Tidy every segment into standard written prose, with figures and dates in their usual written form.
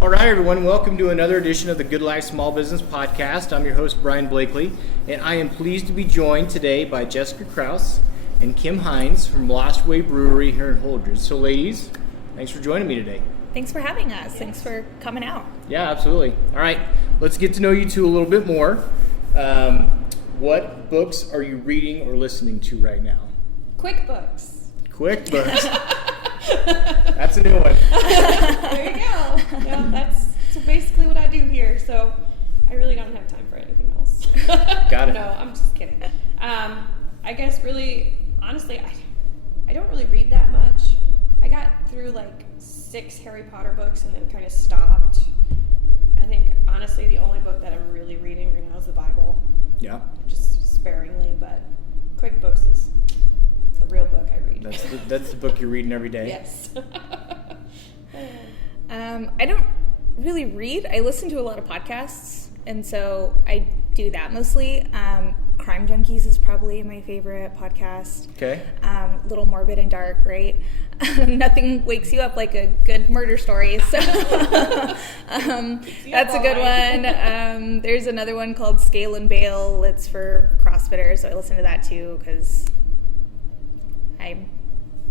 All right, everyone, welcome to another edition of the Good Life Small Business Podcast. I'm your host, Brian Blakely, and I am pleased to be joined today by Jessica Kraus and Kim Hines from Lost Way Brewery here in Holdrege. So, ladies, thanks for joining me today. Thanks for having us. Thanks for coming out. Yeah, absolutely. All right, let's get to know you two a little bit more. What books are you reading or listening to right now? QuickBooks. QuickBooks. That's a new one. There you go. Yeah, that's basically what I do here. So I really don't have time for anything else. Got it. No, I'm just kidding. I guess really, honestly, I don't really read that much. I got through like 6 Harry Potter books and then kind of stopped. I think, honestly, the only book that I'm really reading right now is the Bible. Yeah. Just sparingly, but QuickBooks is the real book I read. That's the book you're reading every day? Yes. I don't really read. I listen to a lot of podcasts, and so I do that mostly. Crime Junkies is probably my favorite podcast. Okay. Little morbid and dark, right? Nothing wakes you up like a good murder story, so that's a good one. There's another one called Scale and Bale. It's for CrossFitters, so I listen to that too because I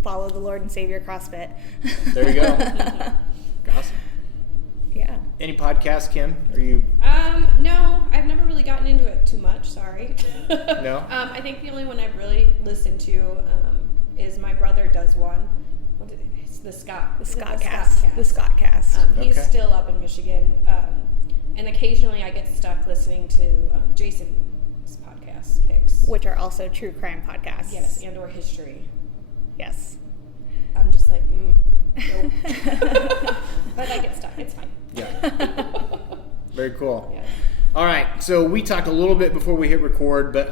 follow the Lord and Savior CrossFit. There you go. Awesome. Yeah. Any podcasts, Kim? Are you? No, I've never really gotten into it too much. Sorry. No. I think the only one I've really listened to is my brother does one. It's the Scottcast. The Scottcast. He's Okay. still up in Michigan, and occasionally I get stuck listening to Jason's podcast picks, Which are also true crime podcasts. yes, and or history. Yes. I'm just like, nope. But I get stuck. It's fine. Yeah. Very cool. Yeah. All right. So we talked a little bit before we hit record, but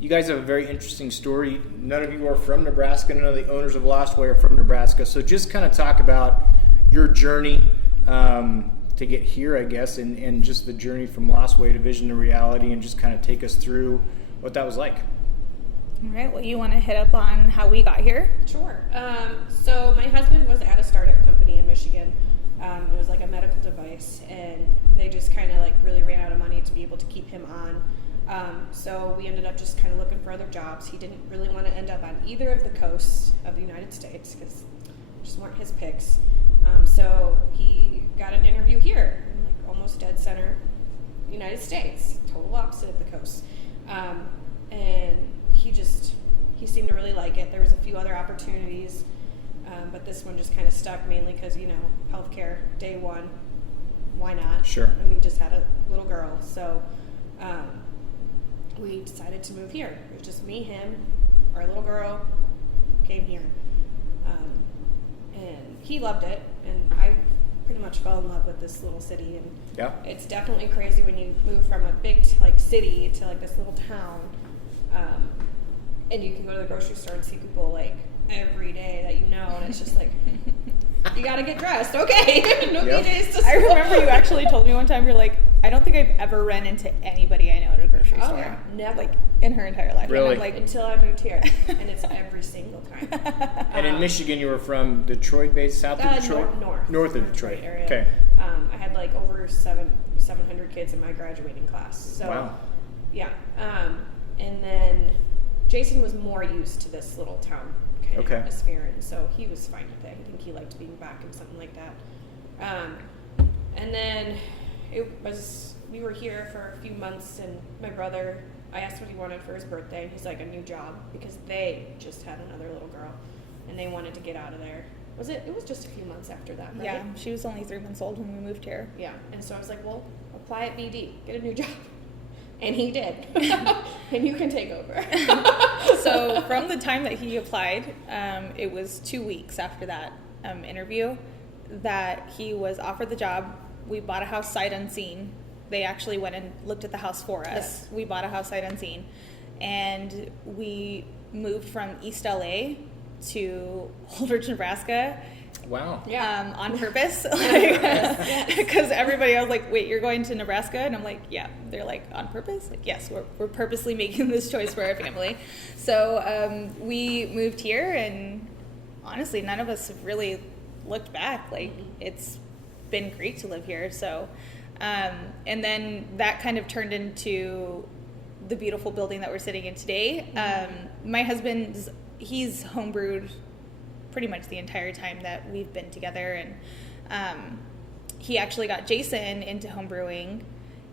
you guys have a very interesting story. None of you are from Nebraska. None of the owners of Lost Way are from Nebraska. So just kind of talk about your journey to get here, I guess, and just the journey from Lost Way to Vision to Reality, and just kind of take us through what that was like. All right. Well, you want to hit up on how we got here? Sure. So my husband was at a startup company in Michigan. It was like a medical device, and they just kind of like really ran out of money to be able to keep him on. So we ended up just kind of looking for other jobs. He didn't really want to end up on either of the coasts of the United States because just weren't his picks. So he got an interview here, in like almost dead center, United States, total opposite of the coast. And he seemed to really like it. There was a few other opportunities, but this one just kind of stuck mainly because, healthcare, day one, why not? Sure. And we just had a little girl, so we decided to move here. It was just me, him, our little girl, came here. And he loved it, and I pretty much fell in love with this little city. And Yeah. it's definitely crazy when you move from a big city to like this little town. And you can go to the grocery store and see people like every day that and it's just like, you gotta get dressed, okay? No Yep. PJs to school. I remember you actually told me one time, you're like, I don't think I've ever run into anybody I know at a grocery store. Yeah, never. Like, in her entire life. Really? And I'm like, Until I moved here, and it's every single time. And in Michigan, you were from Detroit, based south of Detroit? North of Detroit. area. Okay. I had like over 700 kids in my graduating class. So, Wow. Yeah. And then Jason was more used to this little town kind of atmosphere, and so he was fine with it. I think he liked being back in something like that. And then we were here for a few months, and my brother, I asked what he wanted for his birthday, and he's like, a new job, because they just had another little girl, and they wanted to get out of there. It was just a few months after that, right? yeah, she was only 3 months old when we moved here. Yeah, and so I was like, well, apply at BD, get a new job. And he did. And you can take over. So from the time that he applied, it was 2 weeks after that interview that he was offered the job. We bought a house sight unseen. They actually went and looked at the house for us. Yes. We bought a house sight unseen. And we moved from East LA to Holdrege, Nebraska. Wow. Yeah. On purpose. Because everybody, I was like, wait, you're going to Nebraska? And I'm like, yeah. They're like, on purpose? Like, yes, we're purposely making this choice for our family. So we moved here, and honestly, none of us have really looked back. Like, it's been great to live here. So, and then that kind of turned into the beautiful building that we're sitting in today. My husband, he's homebrewed pretty much the entire time that we've been together, and he actually got Jason into homebrewing,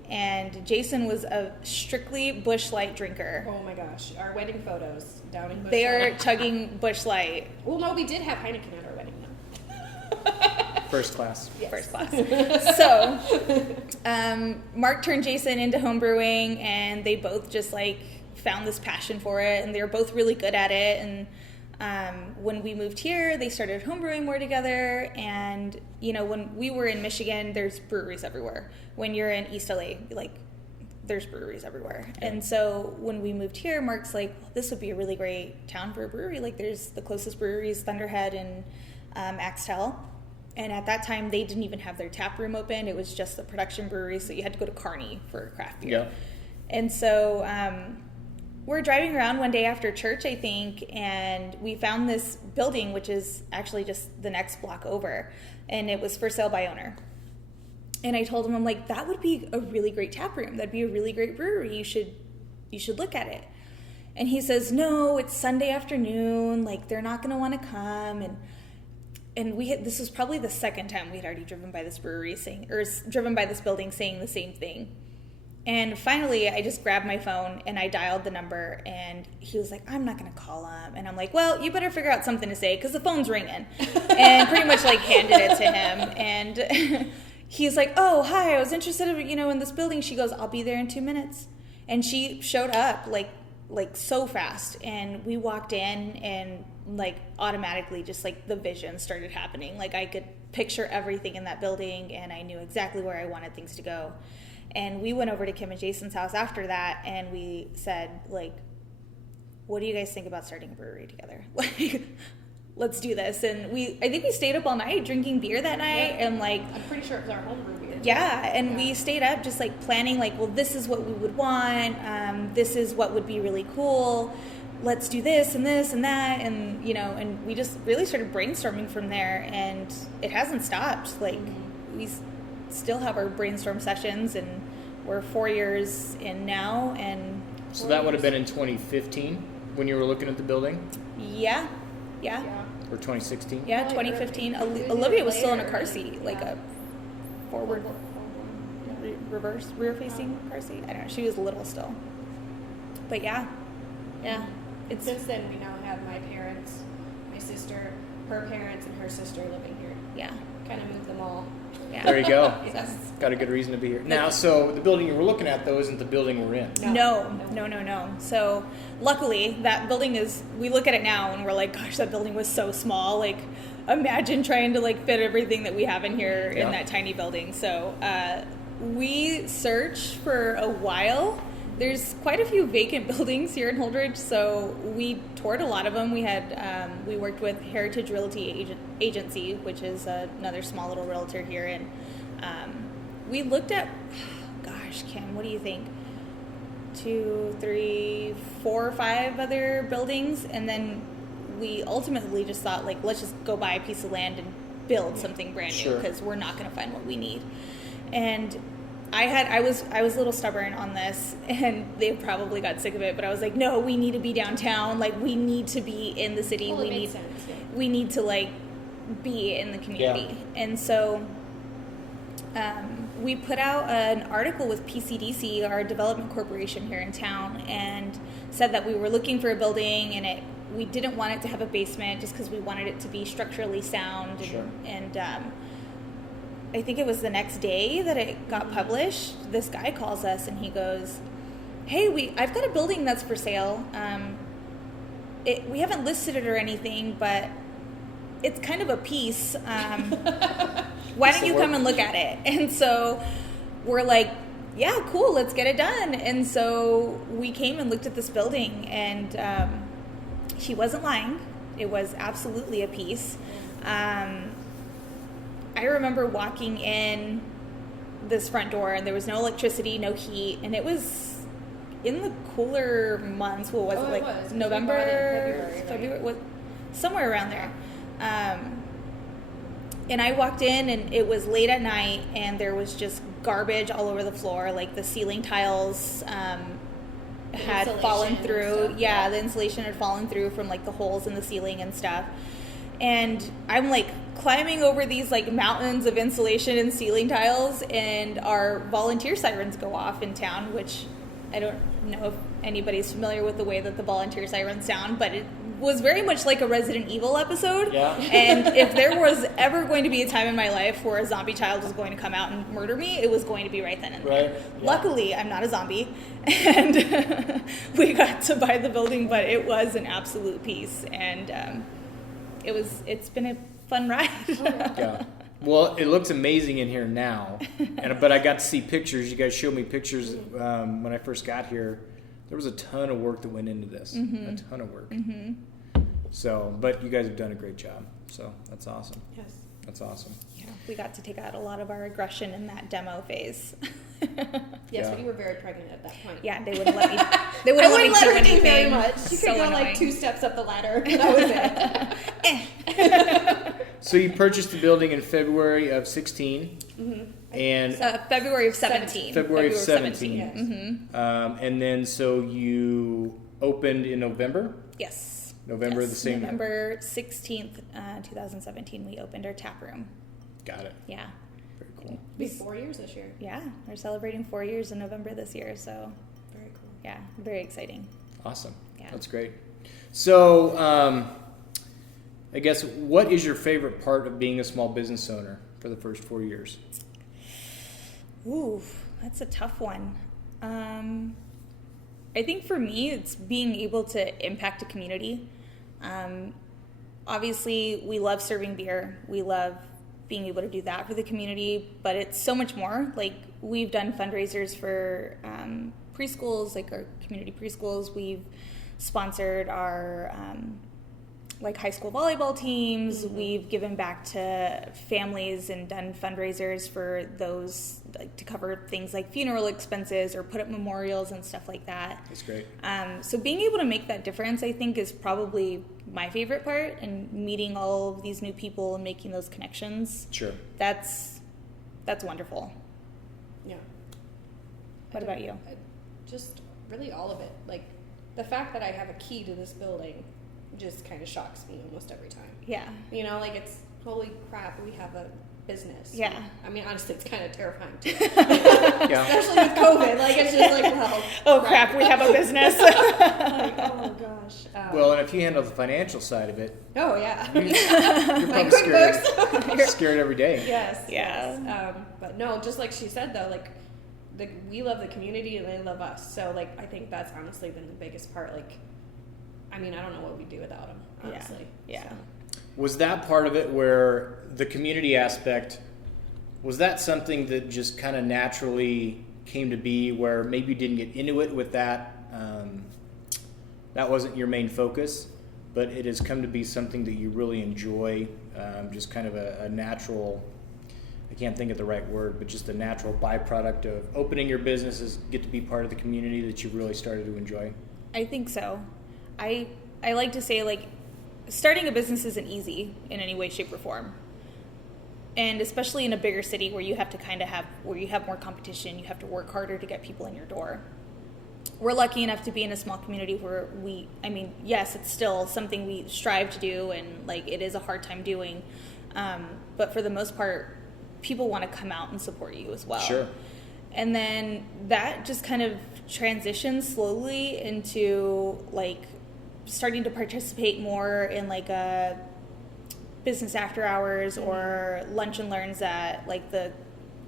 and Jason was a strictly Busch Light drinker. Oh my gosh, our wedding photos down in Busch They are Light. chugging Busch Light. Well, no, we did have Heineken at our wedding though. First class. Yes. First class. So, Mark turned Jason into homebrewing, and they both just like found this passion for it, and they were both really good at it. And when we moved here, they started homebrewing more together. And you know, when we were in Michigan, there's breweries everywhere. When you're in East LA, like there's breweries everywhere. Yeah. And so when we moved here, Mark's like, this would be a really great town for a brewery. Like there's the closest breweries, Thunderhead and Axtell. And at that time, they didn't even have their tap room open. It was just the production brewery, so you had to go to Kearney for craft beer. Yeah. And so we're driving around one day after church, I think, and we found this building, which is actually just the next block over, and it was for sale by owner. And I told him, I'm like, that would be a really great tap room. That'd be a really great brewery. You should look at it. And he says, no, it's Sunday afternoon. Like, they're not going to want to come. And this was probably the second time we had already driven by this brewery driven by this building saying the same thing. And finally, I just grabbed my phone and I dialed the number, and he was like, I'm not going to call him. And I'm like, well, you better figure out something to say because the phone's ringing. And pretty much like handed it to him. And he's like, oh, hi, I was interested in this building. She goes, I'll be there in 2 minutes. And she showed up like so fast. And we walked in, and like automatically just like the vision started happening. Like I could picture everything in that building, and I knew exactly where I wanted things to go. And we went over to Kim and Jason's house after that, and we said, like, what do you guys think about starting a brewery together? Like, let's do this. And I think we stayed up all night drinking beer that night. Yeah. And like, I'm pretty sure it was our homebrew beer. yeah, and we stayed up just like planning, like, well, this is what we would want. This is what would be really cool. Let's do this and this and that. And, and we just really started brainstorming from there, and it hasn't stopped. Like, we still have our brainstorm sessions, and we're 4 years in now. And So that would have been in 2015 when you were looking at the building? yeah. Or 2016? Yeah, Probably 2015. early. Olivia was still in a Later. car seat, like a forward, reverse, rear-facing car seat. I don't know. She was little still. But yeah. It's Since then, we now have my parents, my sister, her parents, and her sister living here. yeah. Kind of moved them all. Yeah. There you go. Yes. Got a good reason to be here. Now, so the building you were looking at, though, isn't the building we're in. No. So luckily that building we look at it now and we're like, gosh, that building was so small. Like, imagine trying to like fit everything that we have in here in that tiny building. So we searched for a while. There's quite a few vacant buildings here in Holdrege, so we toured a lot of them. We worked with Heritage Realty Agency, which is another small little realtor here, and we looked at, gosh, Kim, what do you think? 2, 3, 4, 5 other buildings, and then we ultimately just thought, like, let's just go buy a piece of land and build something brand new, because we're not going to find what we need. And I was a little stubborn on this, and they probably got sick of it, but I was like, no, we need to be downtown. Like, we need to be in the city. Well, it made sense, yeah. We need to like be in the community. And so we put out an article with PCDC, our development corporation here in town, and said that we were looking for a building, and we didn't want it to have a basement just because we wanted it to be structurally sound. And I think it was the next day that it got published, this guy calls us and he goes, hey, I've got a building that's for sale. We haven't listed it or anything, but it's kind of a piece. Why don't you come and look at it? And so we're like, yeah, cool, let's get it done. And so we came and looked at this building, and she wasn't lying. It was absolutely a piece. I remember walking in this front door, and there was no electricity, no heat, and it was in the cooler months. What was it, like was. November, We bought it in February, February, somewhere around there. And I walked in, and it was late at night, and there was just garbage all over the floor. Like the ceiling tiles had fallen through. Stuff, yeah, the insulation had fallen through from like the holes in the ceiling and stuff. And I'm like climbing over these like mountains of insulation and ceiling tiles, and our volunteer sirens go off in town, which I don't know if anybody's familiar with the way that the volunteer sirens sound, but it was very much like a Resident Evil episode. Yeah. And if there was ever going to be a time in my life where a zombie child was going to come out and murder me, it was going to be right then and there. Right. Yeah. Luckily, I'm not a zombie, and we got to buy the building, but it was an absolute piece, and it's been a fun ride. Yeah. Well, it looks amazing in here now, but I got to see pictures. You guys showed me pictures when I first got here. There was a ton of work that went into this, a ton of work. So, but you guys have done a great job. So that's awesome. Yes. That's awesome. Yeah, we got to take out a lot of our aggression in that demo phase. Yes, Yeah. but you were very pregnant at that point. Yeah, they wouldn't let me. They wouldn't let me do her anything. very much. She So could go annoying. like 2 steps up the ladder. That was it. So you purchased the building in February of 16, and February of 17. February of 17. Yes. And then so you opened in November? Yes. November of the same year. November 16th, 2017, we opened our tap room. Got it. Yeah. Very cool. It'll be 4 years this year. Yeah, we're celebrating 4 years in November this year, so Very cool. yeah, very exciting. Awesome. Yeah. That's great. So, I guess, what is your favorite part of being a small business owner for the first 4 years? Ooh, that's a tough one. I think for me, it's being able to impact a community. Obviously, we love serving beer. We love being able to do that for the community, but it's so much more. Like, we've done fundraisers for preschools, like our community preschools. We've sponsored our like high school volleyball teams. We've given back to families and done fundraisers for those, like to cover things like funeral expenses or put up memorials and stuff like that. That's great. So being able to make that difference, I think, is probably my favorite part, and meeting all of these new people and making those connections. Sure. That's wonderful. Yeah. What about you? Just really all of it. Like, the fact that I have a key to this building just kind of shocks me almost every time. Yeah. You know, like, it's, holy crap, we have a business. Yeah. I mean, honestly, it's kind of terrifying too. Yeah. Especially with COVID. Like, it's just like, well, Oh crap, we have a business. like, oh gosh. Well, and if you handle the financial side of it, Oh yeah. you're My probably QuickBooks. scared every day. Yes. Yeah. Yes. But no, just like she said though, like, we love the community and they love us. So like, I think that's honestly been the biggest part. Like, I mean, I don't know what we'd do without them. Honestly. Yeah. So. Was that part of it where the community aspect, was that something that just kind of naturally came to be, where maybe you didn't get into it with that, that wasn't your main focus, but it has come to be something that you really enjoy, just kind of a natural, I can't think of the right word, but just a natural byproduct of opening your businesses, get to be part of the community that you've really started to enjoy? I think so. I like to say, like, starting a business isn't easy in any way, shape, or form. And especially in a bigger city where you have to where you have more competition, you have to work harder to get people in your door. We're lucky enough to be in a small community where yes, it's still something we strive to do, and like, it is a hard time doing. But for the most part, people want to come out and support you as well. Sure. And then that just kind of transitions slowly into like starting to participate more in like a business after hours or lunch and learns that like the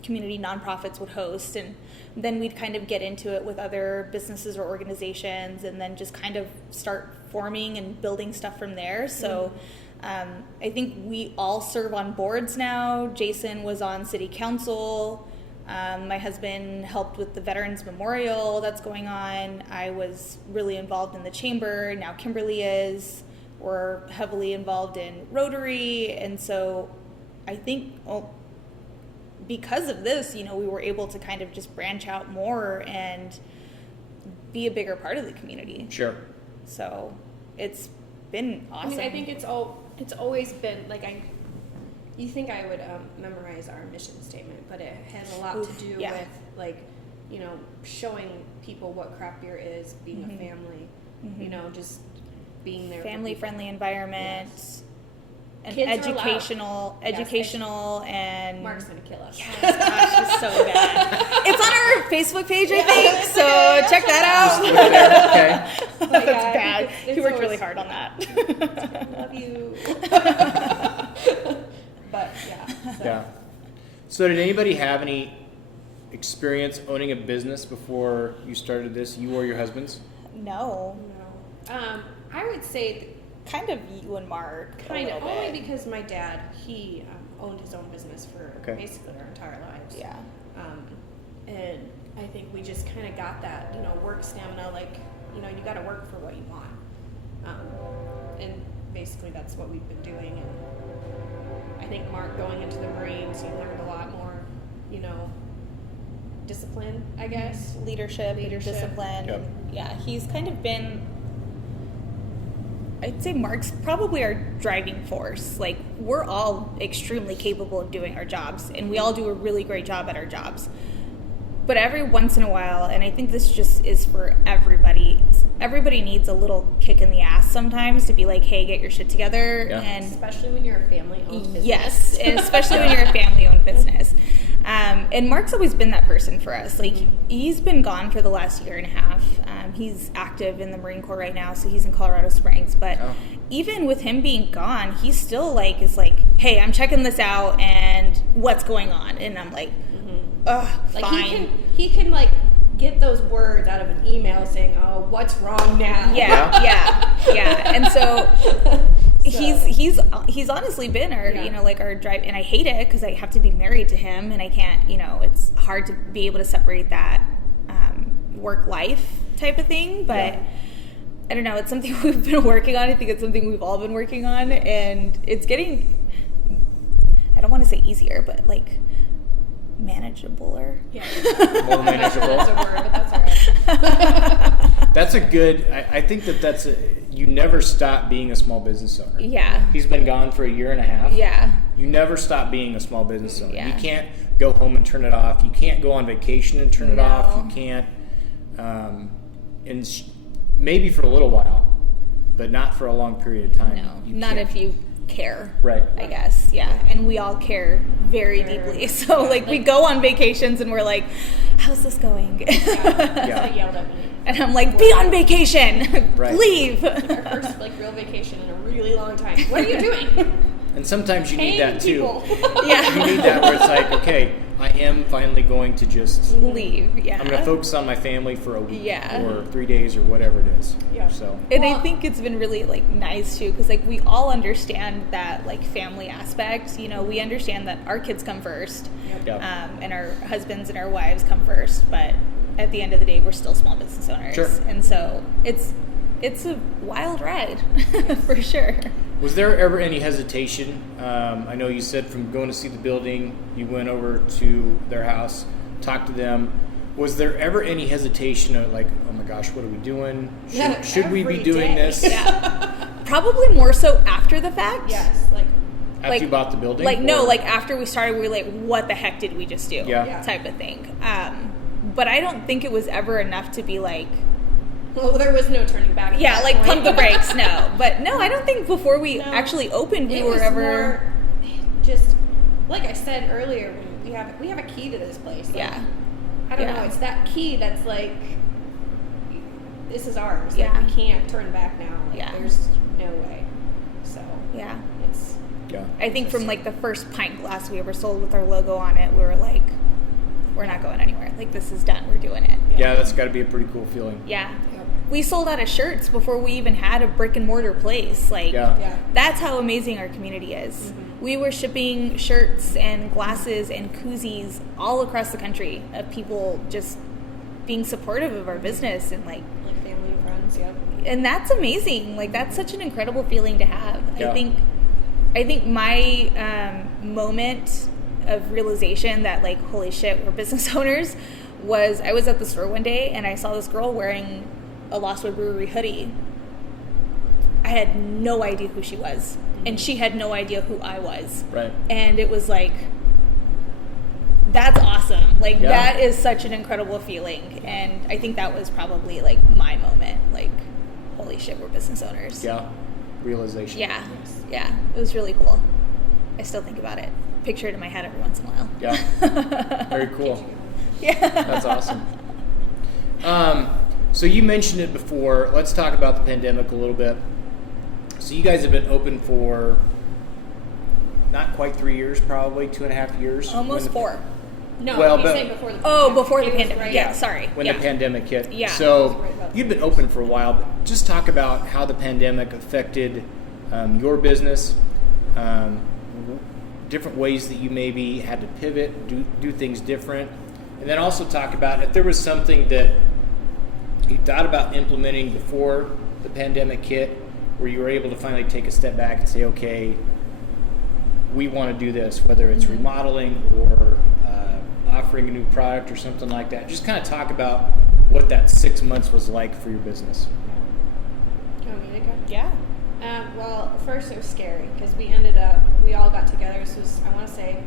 community nonprofits would host, and then we'd kind of get into it with other businesses or organizations, and then just kind of start forming and building stuff from there. So I think we all serve on boards now. Jason was on city council. My husband helped with the Veterans Memorial that's going on. I was really involved in the chamber. Now Kimberly is. We're heavily involved in Rotary. And so I think because of this, we were able to kind of just branch out more and be a bigger part of the community. Sure. So it's been awesome. I mean, I think it's always been like You think I would memorize our mission statement, but it has a lot to do with, like, you know, showing people what craft beer is, being a family, you know, just being there. Family-friendly environment. Yes. And Kids educational, and Mark's gonna kill us. Oh my gosh, he's so bad. It's on our Facebook page, I think, so check that out. Okay. That's yeah, bad. it's He worked always- really hard on that. Love you. But yeah. So. Yeah. So did anybody have any experience owning a business before you started this, you or your husbands? No. No. I would say Kind of you and Mark. kind of a little only bit. because my dad, he owned his own business for basically our entire lives. Yeah. And I think we just kind of got that, you know, work stamina, like, you know, you got to work for what you want. And basically that's what we've been doing. And I think Mark going into the Marines, he learned a lot more, you know, discipline, I guess. Leadership. And discipline. Yep. And yeah, he's kind of been, I'd say Mark's probably our driving force. Like, we're all extremely capable of doing our jobs, and we all do a really great job at our jobs. But every once in a while, and I think this just is for everybody needs a little kick in the ass sometimes to be like, hey, get your shit together. Yeah. And Especially when you're a family-owned business. yes, and especially when you're a family-owned business. And Mark's always been that person for us. Like, he's been gone for the last year and a half. He's active in the Marine Corps right now, so he's in Colorado Springs. But even with him being gone, he still like is like, hey, I'm checking this out, and what's going on? And I'm like, ugh, Like fine. he can like get those words out of an email saying, "Oh, what's wrong now?" Yeah. And so he's honestly been our like our drive, and I hate it because I have to be married to him, and I can't, it's hard to be able to separate that work life type of thing. But I don't know, it's something we've been working on. I think it's something we've all been working on, and it's getting, I don't want to say easier, but like manageable. Yeah. More manageable. That's a word, but that's all right. That's a good, I think that's you never stop being a small business owner. Yeah. He's been gone for a year and a half. Yeah. You never stop being a small business owner. Yeah. You can't go home and turn it off. You can't go on vacation and turn it off. You can't, maybe for a little while, but not for a long period of time. No, You not can't. if you care. Right. I guess. Yeah. And we all care very deeply. So like we go on vacations and we're like, how's this going? Somebody yelled at me. And I'm like, be on vacation. Right. Leave. Our first like real vacation in a really long time. What are you doing? And sometimes you need that too. Yeah. You need that where it's like, okay, I am finally going to just Leave. Yeah. I'm going to focus on my family for a week Yeah. or 3 days or whatever it is. Yeah. So And I think it's been really like nice too, because like we all understand that like family aspect. We understand that our kids come first, Yep. and our husbands and our wives come first. But at the end of the day, we're still small business owners, Sure. and so it's a wild ride for sure. was there ever any hesitation? I know you said from going to see the building, you went over to their house, talked to them. Was there ever any hesitation of like, oh my gosh, what are we doing? Should we be Every doing day. this? Yeah. Probably more so after the fact. Yes, like After you bought the building? Like, no, Or- like after we started, we were like, what the heck did we just do? Yeah. Type of thing. But I don't think it was ever enough to be like, well, there was no turning back. at yeah, that like point. pump the brakes. No, but no, I don't think before we No. actually opened, we It were was ever. more just like I said earlier. We have a key to this place. Like, Yeah. I don't Yeah. know. It's that key that's like, this is ours. Yeah. Like, we can't turn back now. Like, Yeah. there's no way. So Yeah. it's Yeah. I think from like the first pint glass we ever sold with our logo on it, we were like, we're not going anywhere. Like, this is done. We're doing it. Yeah, that's got to be a pretty cool feeling. Yeah. We sold out of shirts before we even had a brick and mortar place. Like, Yeah. that's how amazing our community is. We were shipping shirts and glasses and koozies all across the country of people just being supportive of our business and like family and friends. Yeah. and that's amazing. Like, that's such an incredible feeling to have. Yeah. I think my moment of realization that like, holy shit, we're business owners was I was at the store one day and I saw this girl wearing a Lost Way Brewery hoodie. I had no idea who she was. and she had no idea who I was. Right. And it was like, that's awesome. Like, Yeah. that is such an incredible feeling. And I think that was probably like my moment. Like, holy shit, we're business owners. Yeah. Realization. Yeah. Yeah. It was really cool. I still think about it. Picture it in my head every once in a while. Yeah. Very cool. Yeah. That's awesome. So you mentioned it before. Let's talk about the pandemic a little bit. So you guys have been open for not quite 3 years, probably 2.5 years. Almost 4. No, Well, he's but- saying before the Oh, before the It was pandemic. right Yeah, after. sorry. When yeah. the pandemic hit. Yeah. So Right about you've been open for a while, but just talk about how the pandemic affected your business, different ways that you maybe had to pivot, do things different, and then also talk about if there was something that you thought about implementing before the pandemic hit, where you were able to finally take a step back and say, okay, we want to do this, whether it's remodeling or offering a new product or something like that. Just kind of talk about what that 6 months was like for your business. Do you want me to go? Yeah. Well, first it was scary because we all got together. This was, I want to say,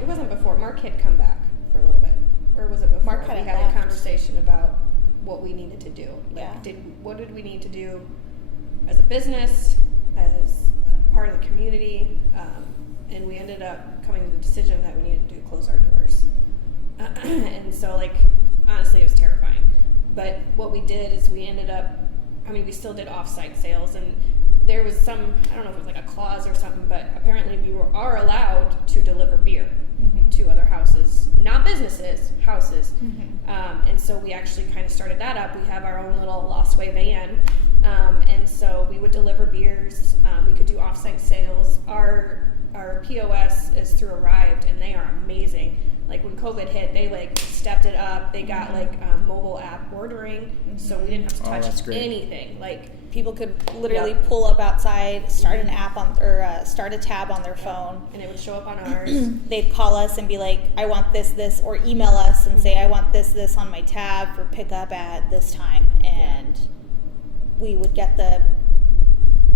it wasn't before. Mark had come back for a little bit. Or was it before? Mark had we left. had a conversation about what we needed to do. Like, Yeah. what did we need to do as a business, as a part of the community, and we ended up coming to the decision that we needed to close our doors. And so, like, honestly, it was terrifying. But what we did is we ended up, we still did off-site sales, and there was some, I don't know if it was like a clause or something, but apparently we are allowed to deliver beer to other houses, not businesses, houses. And so we actually kind of started that up. We have our own little Lost Way van, and so we would deliver beers. We could do off-site sales. Our POS is through Arrived, and they are amazing. Like, when COVID hit, they like stepped it up. They got like mobile app ordering, so we didn't have to Oh, that's touch great. anything. Like, People could literally Yep. pull up outside, start an app on, or start a tab on their phone. and it would show up on ours. They'd call us and be like, I want this, or email us and say, I want this on my tab for pickup at this time. And we would get the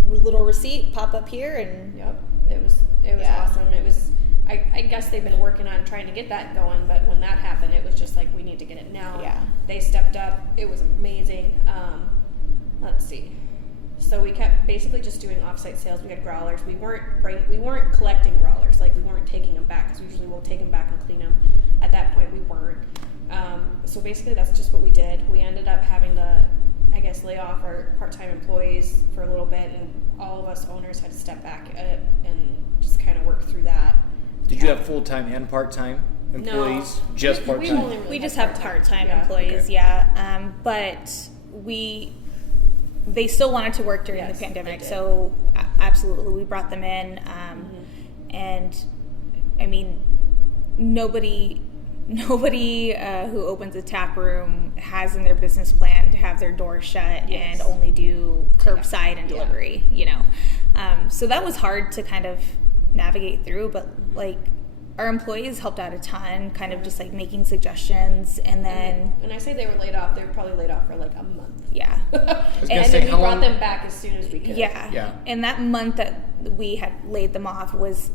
little receipt pop up here, and Yep, it was Yeah. awesome. It was. I guess they've been working on trying to get that going, but when that happened, it was just like, we need to get it now. Yeah. They stepped up. It was amazing. Let's see. So we kept basically just doing offsite sales. We had growlers. We weren't collecting growlers. Like, we weren't taking them back, because usually we'll take them back and clean them. At that point, we weren't. So basically, that's just what we did. We ended up having to, I guess, lay off our part-time employees for a little bit, and all of us owners had to step back and just kind of work through that. Did you have full-time and part-time employees? No. Just We part-time? only really we had just have part-time. part-time Yeah. employees, Okay. yeah. But they still wanted to work during Yes, the they pandemic, did. so absolutely, we brought them in. And I mean, nobody who opens a tap room has in their business plan to have their doors shut Yes. and only do curbside and Yeah. delivery, so that was hard to kind of navigate through, but like, our employees helped out a ton, kind of just like making suggestions, and then When I say they were laid off, they were probably laid off for like a month. yeah. was gonna And say, then we how brought long- them back as soon as we could. Yeah. And that month that we had laid them off was,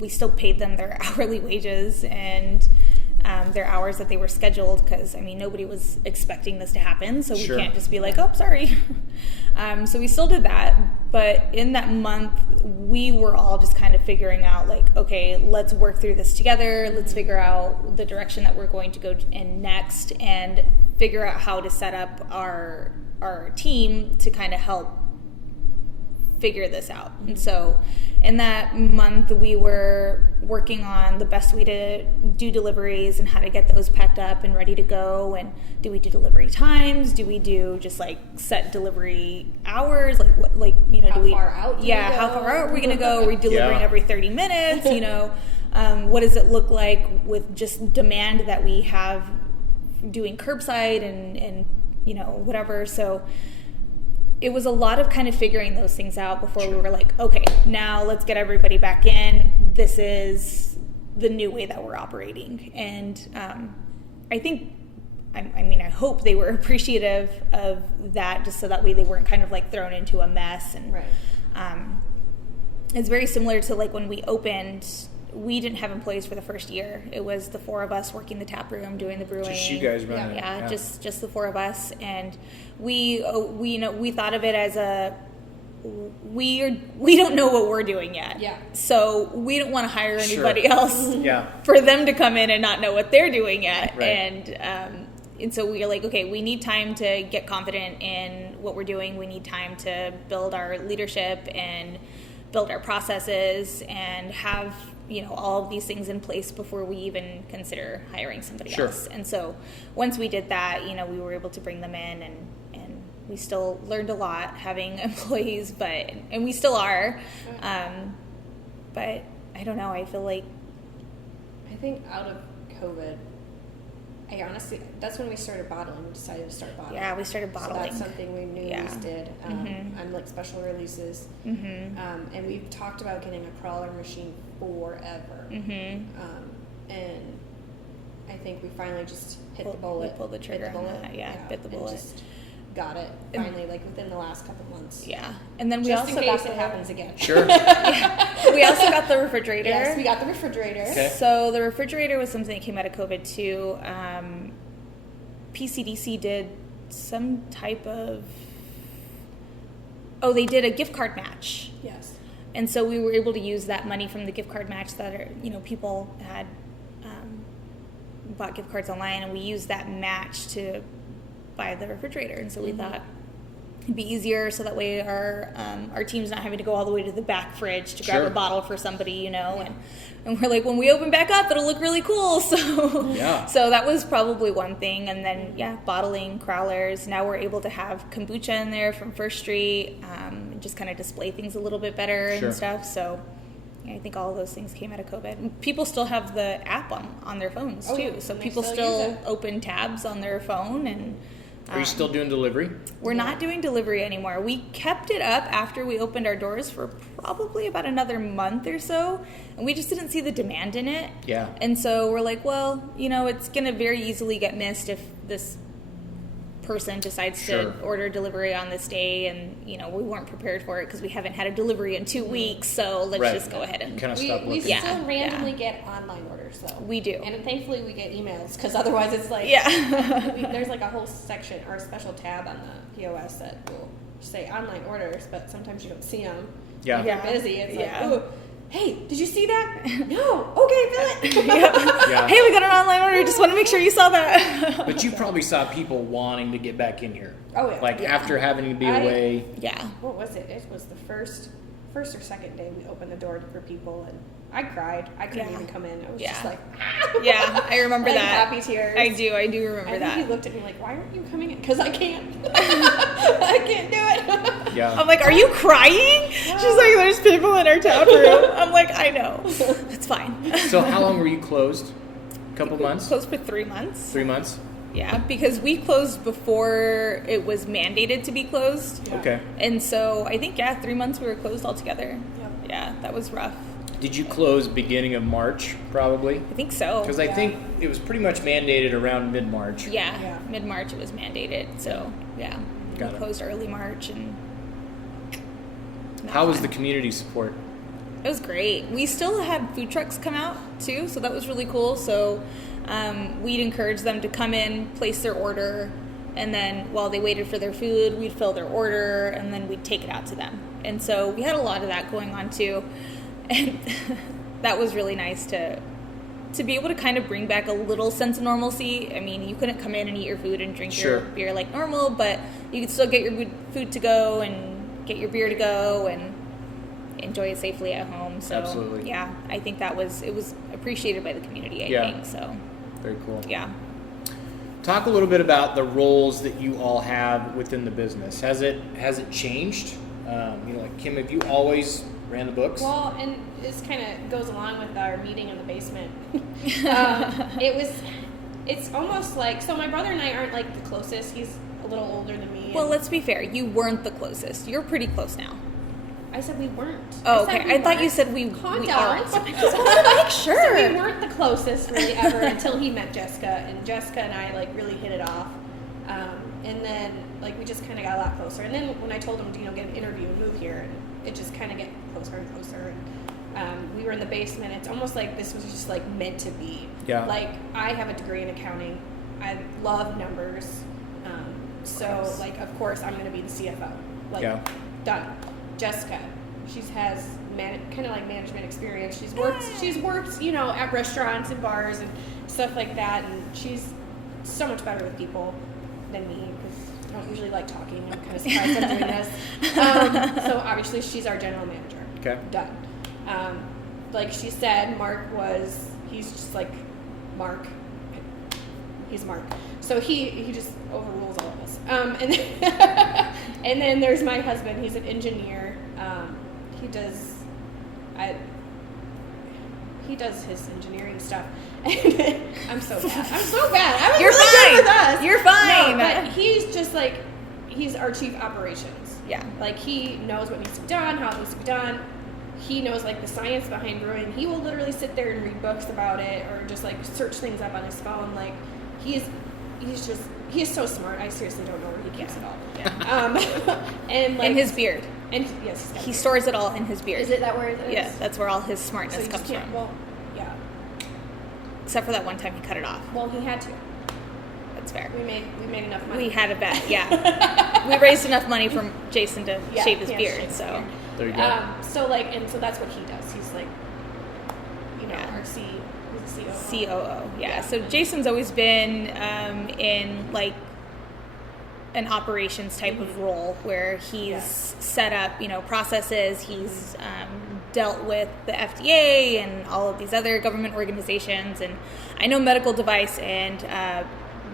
we still paid them their hourly wages and their hours that they were scheduled, because, nobody was expecting this to happen, so we Sure. can't just be like, oh, sorry. So we still did that, but in that month, we were all just kind of figuring out, like, okay, let's work through this together. Let's figure out the direction that we're going to go in next, and figure out how to set up our team to kind of help figure this out. And so in that month, we were working on the best way to do deliveries and how to get those packed up and ready to go. And do we do delivery times? Do we do just like set delivery hours? Like what, like, How do we, far out do we yeah, go? how far out are we going to go? Are we delivering Yeah. every 30 minutes? What does it look like with just demand that we have doing curbside and whatever. So it was a lot of kind of figuring those things out before we were like, okay, now let's get everybody back in. This is the new way that we're operating. And I think I hope they were appreciative of that, just so that way they weren't kind of like thrown into a mess. And Right. It's very similar to like when we opened. We didn't have employees for the first year. It was the 4 of us working the tap room, doing the brewing. Just you guys running it. Yeah, just the 4 of us, and we thought of it as we don't know what we're doing yet. Yeah. So we don't want to hire Sure. anybody else. Yeah. For them to come in and not know what they're doing yet. Right. And so we are like, okay, we need time to get confident in what we're doing. We need time to build our leadership and build our processes and have, all of these things in place before we even consider hiring somebody Sure. else. And so once we did that, we were able to bring them in, and we still learned a lot having employees, and we still are. But I don't know, I feel like, I think out of COVID, that's when we started bottling. We decided to start bottling. yeah, we started So bottling. that's something we knew Yeah. we did on like special releases. Mm-hmm. And we've talked about getting a crawler machine forever. Mm-hmm. And I think we finally just hit Pulled- the bullet. we pulled the trigger Hit the on bullet. that, yeah, bit the and bullet. just got it And- finally, like within the last couple months. Yeah, and then we Just also in got case it happens again. Sure. we also got the refrigerator. Yes, we got the refrigerator. Okay. So the refrigerator was something that came out of COVID too. PCDC did some type of. Oh, they did a gift card match. Yes. And so we were able to use that money from the gift card match that people had bought gift cards online, and we used that match to buy the refrigerator. And so we thought it'd be easier, so that way our team's not having to go all the way to the back fridge to grab Sure. a bottle for somebody, and we're like, when we open back up, it'll look really cool. So Yeah. so that was probably one thing. And then bottling, crowlers. Now we're able to have kombucha in there from First Street, and just kind of display things a little bit better Sure. and stuff. So I think all of those things came out of COVID. And people still have the app on their phones Oh, too. yeah. So And they people still still use it. open tabs on their phone, and Are you still doing delivery? we're not doing delivery anymore. We kept it up after we opened our doors for probably about another month or so, and we just didn't see the demand in it. Yeah. And so we're like, well, it's going to very easily get missed if this person decides Sure. to order delivery on this day, and we weren't prepared for it because we haven't had a delivery in 2 weeks, so let's Right. just go ahead and Kind of We stop looking. Yeah. still randomly get online orders though. we do. And thankfully we get emails, because otherwise it's like Yeah. there's like a whole section or a special tab on the POS that will say online orders, but sometimes you don't see them. Yeah. If Yeah. you're busy, it's Yeah. like, oh, hey, did you see that? No. Okay, fill it. Yeah. Hey, we got an online order. Just want to make sure you saw that. But you probably saw people wanting to get back in here. Oh, yeah. Like Yeah. after having to be I- away. Yeah. What was it? It was the first or second day we opened the door for people, and I cried. I couldn't Yeah. even come in. I was Yeah. just like, Yeah, I remember like that. happy tears. I do remember I think that. he looked at me like, why aren't you coming in? Because I can't. I can't do it. Yeah. I'm like, are you crying? She's like, there's people in our tap room. I'm like, I know. It's fine. So how long were you closed? A couple months? Closed for 3 months. 3 months? Yeah, because we closed before it was mandated to be closed. Yeah. Okay. And so I think, 3 months we were closed altogether. Yep. Yeah, that was rough. Did you close beginning of March, probably? I think so. Because I think it was pretty much mandated around mid-March. Yeah, Yeah. mid-March it was mandated. So, yeah. Got we it. closed early March. And not How was fun. the community support? It was great. We still had food trucks come out too, so that was really cool. So we'd encourage them to come in, place their order, and then while they waited for their food, we'd fill their order, and then we'd take it out to them. And so we had a lot of that going on too, and that was really nice to be able to kind of bring back a little sense of normalcy. I mean, you couldn't come in and eat your food and drink Sure. your beer like normal, but you could still get your food to go and get your beer to go and enjoy it safely at home. So Absolutely. yeah, I think it was appreciated by the community, I Yeah. think. So Very cool. yeah. Talk a little bit about the roles that you all have within the business. Has it changed? Like Kim, have you always ran the books? Well, and this kind of goes along with our meeting in the basement. It's almost like, so my brother and I aren't like the closest. He's a little older than me. Well, and- let's be fair. You weren't the closest. You're pretty close now. I said we weren't. Oh, said okay. we I thought you weren't. said we Calm we down. aren't. I just wanted to make So sure. we weren't the closest really ever until he met Jessica, and Jessica and I like really hit it off. And then like we just kind of got a lot closer. And then when I told him to get an interview and move here, and it just kind of get closer and closer. And we were in the basement. It's almost like this was just like meant to be. Yeah. Like I have a degree in accounting. I love numbers. So like of course I'm going to be the CFO. Like done. Jessica, she has kind of like management experience. She's worked at restaurants and bars and stuff like that, and she's so much better with people than me because I don't usually like talking. I'm kind of surprised I'm doing this. So obviously she's our general manager. Okay. Done. Like she said, he's just like Mark. He's Mark. So he just overrules all of us. And then there's my husband. He's an engineer. He does his engineering stuff. I'm so bad. I was You're really fine. good with us. You're fine. No, but he's just like, he's our chief operations. Yeah. Like he knows what needs to be done, how it needs to be done. He knows like the science behind brewing. He will literally sit there and read books about it, or just like search things up on his phone. Like he is so smart. I seriously don't know where he keeps it all. Yeah. And like in his beard. And yes, He stores it all in his beard. Is it that where it is? Yeah, that's where all his So smartness you comes just can't. from. Well, yeah. Except for that one time he cut it off. Well, he had to. That's fair. We made enough money. We had a bet, yeah. We raised enough money from Jason to shave his yeah, beard, shave his so. beard. There you go. So that's what he does. He's like, our he's a COO. COO, yeah. So Jason's always been in like an operations type of role where he's set up, processes. He's dealt with the FDA and all of these other government organizations. And I know medical device and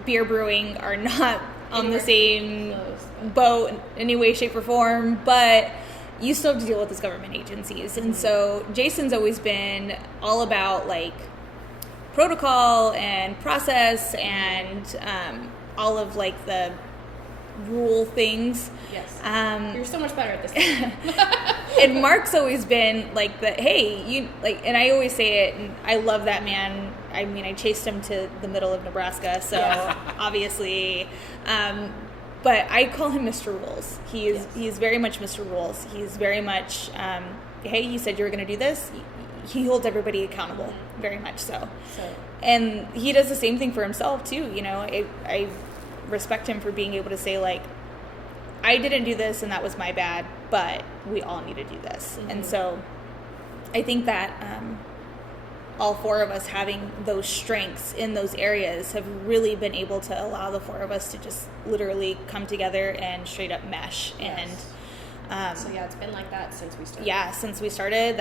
beer brewing are not on the same boat in any way, shape, or form, but you still have to deal with those government agencies. And so Jason's always been all about like protocol and process and all of like the rule things. Yes. You're so much better at this. And Mark's always been like the, hey, you like, and I always say it, and I love that man. I mean, I chased him to the middle of Nebraska, so obviously, but I call him Mr. Rules. He is very much Mr. Rules. He's very much, hey, you said you were going to do this. He holds everybody accountable, very much so. And he does the same thing for himself too. I respect him for being able to say like, I didn't do this and that was my bad, but we all need to do this. And so I think that all four of us having those strengths in those areas have really been able to allow the four of us to just literally come together and straight up mesh. And so it's been like that since we started. Yeah, since we started,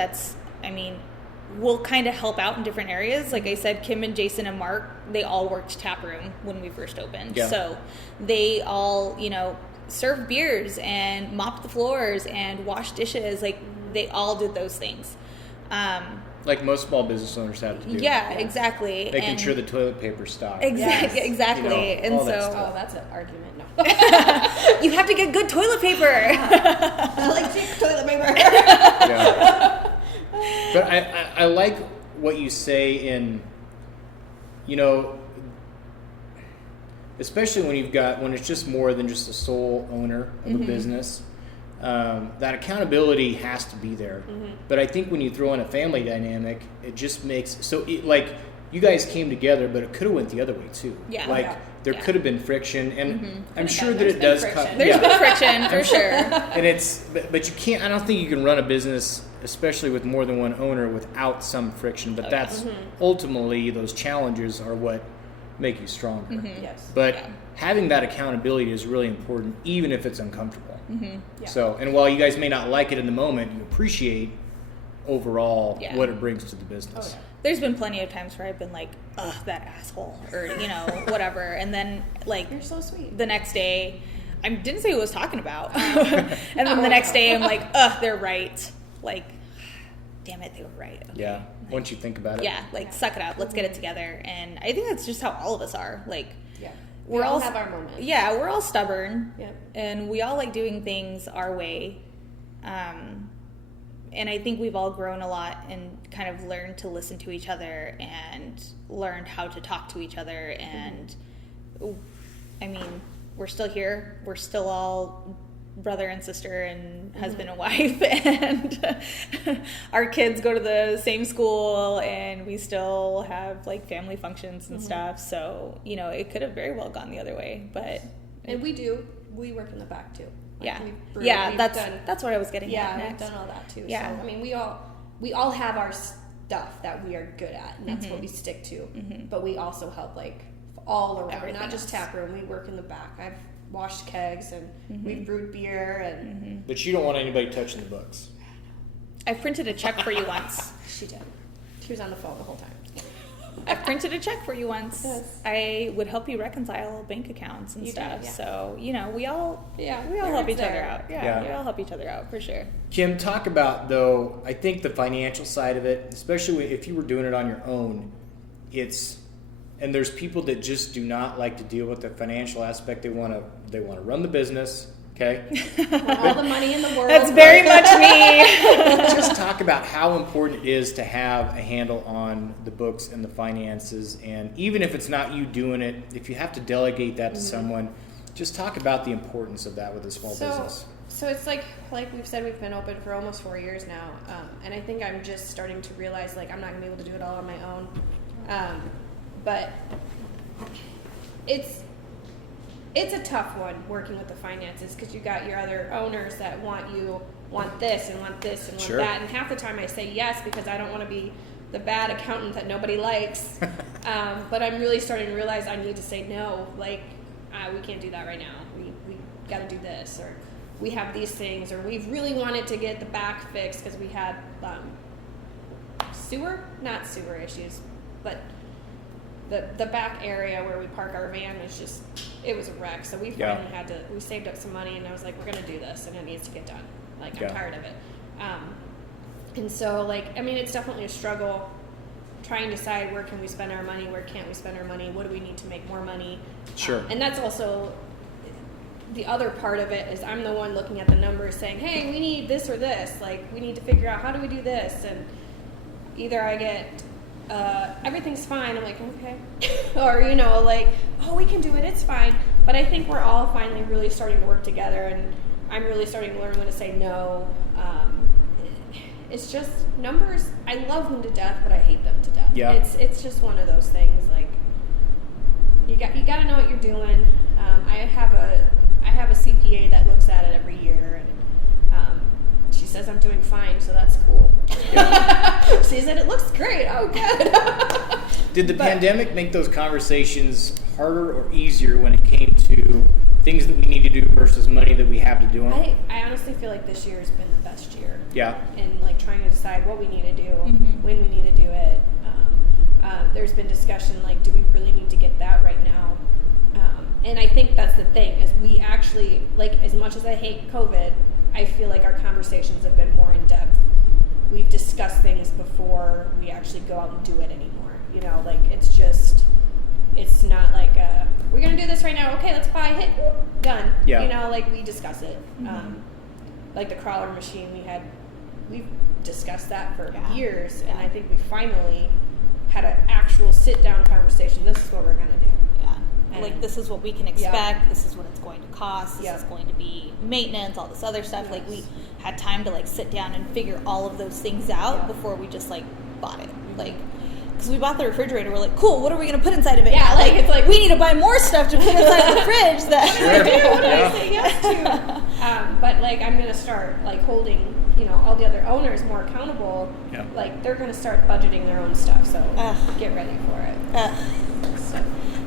we'll kind of help out in different areas. Like I said, Kim and Jason and Mark, they all worked taproom when we first opened. Yeah. So they all, served beers and mopped the floors and washed dishes. Like they all did those things. Like most small business owners have to do. Yeah, exactly. Making sure the toilet paper's stocked. Exactly. And all that so stuff. Oh, that's an argument. No. you have to get good toilet paper. I like cheap toilet paper. Yeah. But I like what you say in, especially when it's just more than just a sole owner of a business, that accountability has to be there. But I think when you throw in a family dynamic, it just makes, like you guys came together, but it could have went the other way too. Yeah. Like there could have been friction, and I'm sure that it there's does been cut. There's been friction for sure. And but you can't, I don't think you can run a business, especially with more than one owner, without some friction. But that's ultimately, those challenges are what make you stronger. Yes. But having that accountability is really important, even if it's uncomfortable. Yeah. So, and while you guys may not like it in the moment, you appreciate overall what it brings to the business. Oh, yeah. There's been plenty of times where I've been like, ugh, that asshole, or, whatever. And then, like, You're so sweet. the next day, I didn't say who I was talking about. And then the next day, I'm like, ugh, they're right. Like, damn it, they were right. Okay. Yeah, once you think about it. Yeah, like, suck it up. Let's get it together. And I think that's just how all of us are. Like, Yeah. we all have our moments. Yeah, we're all stubborn. Yep. And we all like doing things our way. and I think we've all grown a lot and kind of learned to listen to each other and learned how to talk to each other. And I mean, we're still here. We're still all brother and sister and husband and wife, and our kids go to the same school, and we still have like family functions and stuff. So, you know, it could have very well gone the other way, but And we work in the back too. yeah, we've brewed, yeah, we've that's what I was getting at we've next. done all that too. Yeah. So, I mean, we all have our stuff that we are good at, and that's what we stick to. But we also help like all around, Everything not just else. tap room. We work in the back. I've washed kegs, and we've brewed beer, and But you don't want anybody touching the books. I printed a check for you once. she did. She was on the phone the whole time. I printed a check for you once. Yes. I would help you reconcile bank accounts and You did, stuff. yeah. So, you know, we all Yeah, help each there. other out. Yeah, Yeah. we all help each other out for sure. Kim, talk about, though, I think the financial side of it, especially if you were doing it on your own, and there's people that just do not like to deal with the financial aspect. They want to run the business, okay? Want all the money in the world. That's very much me. Just talk about how important it is to have a handle on the books and the finances, and even if it's not you doing it, if you have to delegate that to someone, just talk about the importance of that with a small business. So it's like we've said, we've been open for almost 4 years now, and I think I'm just starting to realize like I'm not gonna be able to do it all on my own, but it's a tough one working with the finances, because you got your other owners that want this and want this and want Sure. that, and half the time I say yes because I don't want to be the bad accountant that nobody likes, but I'm really starting to realize I need to say no, like we can't do that right now, we got to do this, or we have these things, or we've really wanted to get the back fixed because we had not sewer issues, but the back area where we park our van it was a wreck. So we finally we saved up some money, and I was like, we're going to do this, and it needs to get done. Like, I'm tired of it. And so, like, I mean, it's definitely a struggle trying to decide where can we spend our money, where can't we spend our money, what do we need to make more money. Sure. And that's also the other part of it, is I'm the one looking at the numbers saying, hey, we need this or this. Like, we need to figure out, how do we do this? And either I get everything's fine, I'm like, okay, or, you know, like, oh, we can do it, it's fine. But I think we're all finally really starting to work together, and I'm really starting to learn when to say no. It's just numbers. I love them to death, but I hate them to death. Yeah. It's just one of those things. Like, you got to know what you're doing. I have a CPA that looks at it every year, and she says I'm doing fine, so that's cool. She said it looks great. Oh, good. Did the pandemic make those conversations harder or easier when it came to things that we need to do versus money that we have to do? I honestly feel like this year has been the best year. Yeah. And like trying to decide what we need to do, when we need to do it. There's been discussion like, do we really need to get that right now? And I think that's the thing, is we actually, like, as much as I hate COVID, I feel like our conversations have been more in depth. We've discussed things before we actually go out and do it anymore. You know, like, it's not like, we're going to do this right now. Okay, let's buy it. Done. Yeah. You know, like, we discuss it. Like the crawler machine, we've discussed that for years, and I think we finally had an actual sit-down conversation. This is what we're going to do. Yeah. Like, this is what we can expect. This is what it's going to cost. This is going to be maintenance, all this other stuff. Like, we had time to, like, sit down and figure all of those things out before we just, like, bought it. Like, because we bought the refrigerator, we're like, cool, what are we going to put inside of it? Yeah, like, it's like, we need to buy more stuff to put inside the fridge. What do I say yes to? But, like, I'm going to start, like, holding, you know, all the other owners more accountable. Yeah. Like, they're going to start budgeting their own stuff, so get ready for it.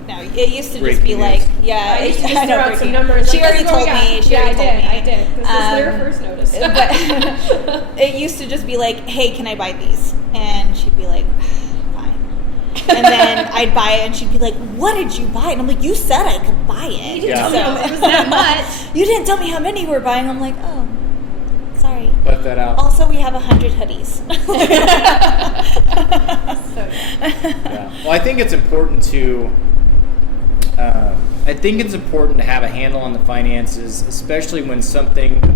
No, it used to just Breaking be news. like, I used to just I know, throw out breaking some numbers. She like, already this is what told we got. me. She already told me. I did. This is their first notice. But it used to just be like, hey, can I buy these? And she'd be like, fine. And then I'd buy it, and she'd be like, what did you buy? And I'm like, you said I could buy it. You didn't tell me it was that much. You didn't tell me how many you were buying. I'm like, oh, sorry. Left that out. Also, we have 100 hoodies. So, Yeah. Well, I think it's important to have a handle on the finances, especially when a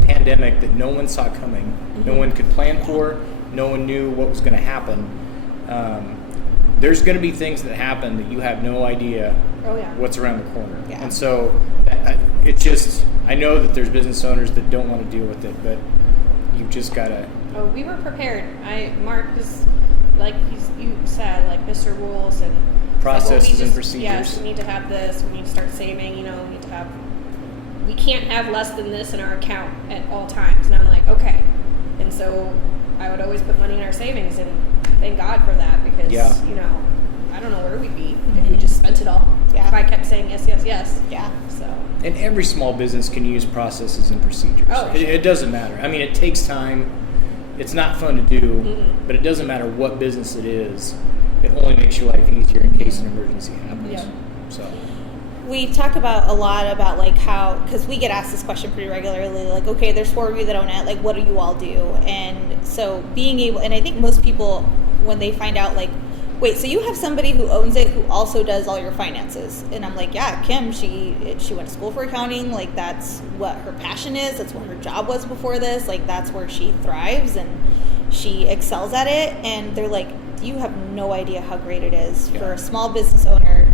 pandemic that no one saw coming no one could plan for, no one knew what was going to happen. There's going to be things that happen that you have no idea what's around the corner. Yeah. And so it's just, I know that there's business owners that don't want to deal with it, but you've just got to. Oh, we were prepared. Mark is, like you said, like Mr. Rules and Processes and procedures. Yes, we need to have this. We need to start saving. We can't have less than this in our account at all times. And I'm like, okay. And so I would always put money in our savings, and thank God for that, because I don't know where we'd be if we just spent it all. Yeah. If I kept saying yes, yes, yes. Yeah. So. And every small business can use processes and procedures. Oh, sure. It doesn't matter. I mean, it takes time. It's not fun to do, but it doesn't matter what business it is. It only makes your life easier in case an emergency happens. Yeah. So. We talk about a lot about like how, because we get asked this question pretty regularly, like, okay, there's 4 of you that own it, like, what do you all do? And so being able, and I think most people, when they find out, like, wait, so you have somebody who owns it who also does all your finances? And I'm like, yeah, Kim, she went to school for accounting, like, that's what her passion is, that's what her job was before this, like, that's where she thrives and she excels at it. And they're like, you have no idea how great it is for a small business owner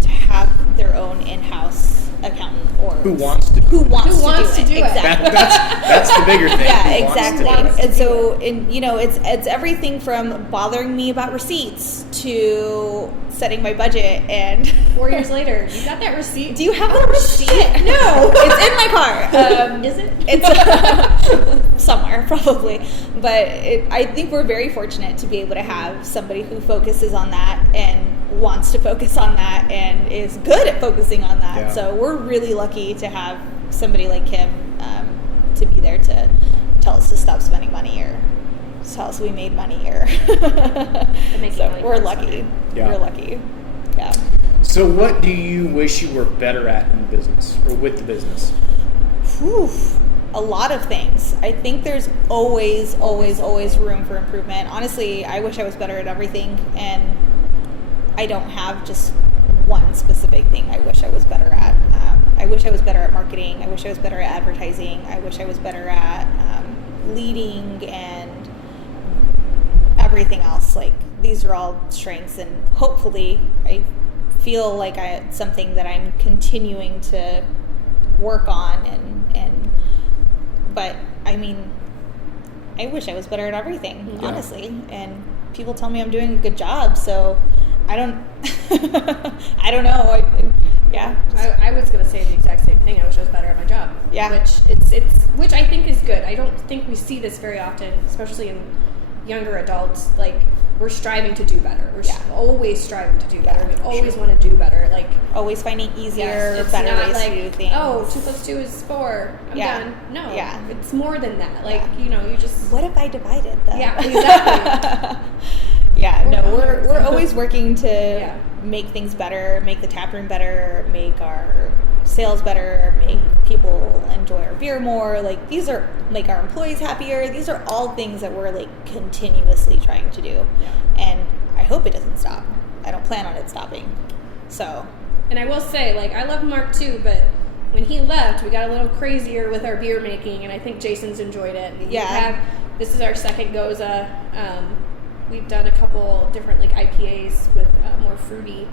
to have their own in-house accountant, or who wants to do it. Exactly. That's the bigger thing. Yeah, Who exactly. wants to do it. And so, it's everything from bothering me about receipts to setting my budget. And 4 years later, you got that receipt? do you have the receipt? No, it's in my car. Is it? It's somewhere probably, but I think we're very fortunate to be able to have somebody who focuses on that and wants to focus on that and is good at focusing on that. Yeah. So we're really lucky to have somebody like Kim to be there to tell us to stop spending money, or tell us we made money, or so we're lucky. Yeah. We're lucky. Yeah. So what do you wish you were better at in the business, or with the business? Whew. A lot of things. I think there's always room for improvement. Honestly, I wish I was better at everything, and I don't have just one specific thing I wish I was better at. I wish I was better at marketing. I wish I was better at advertising. I wish I was better at leading and everything else. Like, these are all strengths, and hopefully I feel like it's something that I'm continuing to work on, but I mean, I wish I was better at everything, honestly, and people tell me I'm doing a good job, so I don't know. I was going to say the exact same thing. I wish I was better at my job. Yeah. Which I think is good. I don't think we see this very often, especially in younger adults. Like, we're striving to do better. We're always striving to do better. We always want to do better. Like, always finding easier, it's better not ways like, to do things. oh, 2 + 2 is 4. I'm done. No. Yeah. It's more than that. Like, you just... What if I divided them? Yeah, exactly. We're always working to make things better, make the tap room better, make our sales better, make people enjoy our beer more. Like, these are, make our employees happier. These are all things that we're like continuously trying to do. Yeah. And I hope it doesn't stop. I don't plan on it stopping. So. And I will say, like, I love Mark too, but when he left, we got a little crazier with our beer making, and I think Jason's enjoyed it. This is our second Goza. We've done a couple different like IPAs with more fruity